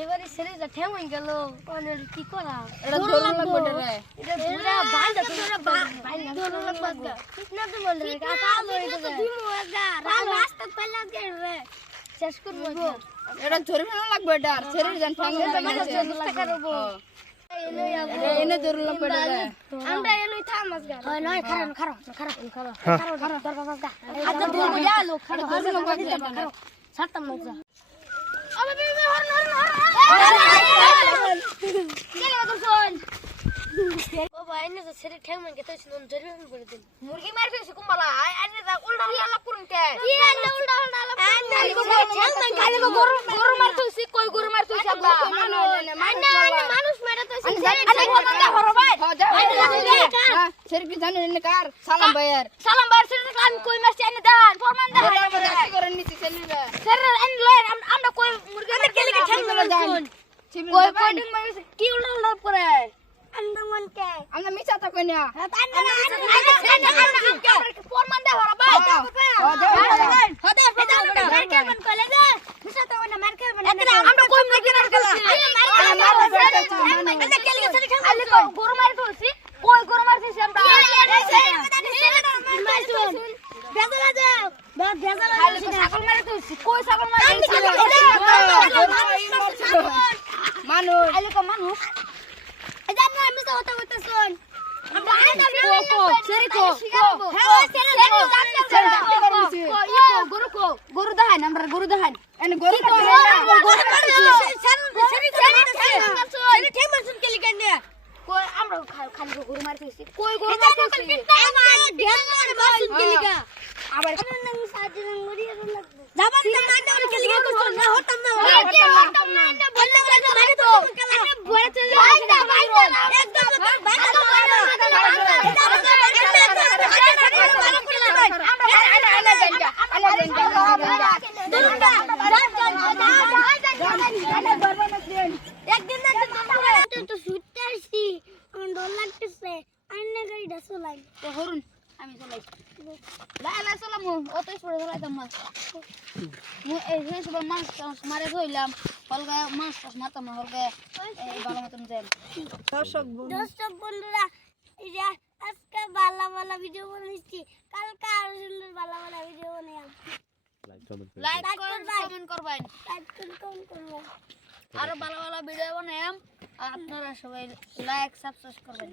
এবারে ছেলেটা ঠেমন গেল কি করা এটা ধরে লাগবে রে এটা পুরা বাঁধা তোরা ধরে লাগবে ঠিক না তো বল রে কাকা লইতে তো দিমু গা রাস্তা পাইলা গে রে শেষ করব এটা ধরে ফেলা লাগবে এটা শরীর জান ঠ্যাং টাকা দেব এনে ধরে লাগবে রে আমরা এনই থামাস গা হয় নয় খারাপ দরকার আচ্ছা ধরবো যা লোক খারাপ ধরে লাগবে ছাড়তাম না যা আবে বেবে হরন ও ভাই না সেরে ঠ্যাং মান গেতে শুন জরি আমি বলে দিন মুরগি মার ফেসে কুম্বালা আইনে দা উল্টা উল্টা করুন কে কি আইনে উল্টা উল্টা আইনে ঠ্যাং মান খালি গরু মার ফেসে কই গরু মার ফেসে আব্বা মানুষ মারা তো সেরে ঠ্যাং মান হরো ভাই হ্যাঁ সেরে কি জানেন এনে কার সালাম ভাইয়ার সেরে আমি কই মারছি আইনে দান ফরমান দা কি করে নিতে চলবে সেরে আইনে লয় আমরা কই মুরগি আমরা কেলি কে ঠ্যাং মান যান কই পডিং মারছে কি উল্টা উল্টা করে আন্দমন কে আমরা মিছা তা কই না ফরমান দা হরো ভাই মানুষ গরু দেখান আমরা গরু দেখান গরু আমরা খালি গরু মারতেছি কই গরু মারতেছি আবার যাবার না মারতে কেলি কে করছ না হতাম না হতাম না বললে মারি তো বলে চলে একদম একদিন তো ছুটতে আসছি আমার ডর লাগতেছে আইনে গাড়িটা চলাই তো হরুন আমি চলাই লা চলামু অত স্পিডে চলাইতাম না এই যে সব মাছ মারে ধইলাম হলগা মাছ মারতাম না হলগা এই ভালো মতন যাই দর্শক বন্ধুরা এই যে আজকে ভালো ভিডিও বানাইছি কালকে আরো সুন্দর ভালো ভিডিও বানাইলাম লাইক কমেন্ট করবেন আরো ভালো ভিডিও বানাইম আপনারা সবাই লাইক সাবস্ক্রাইব করবেন।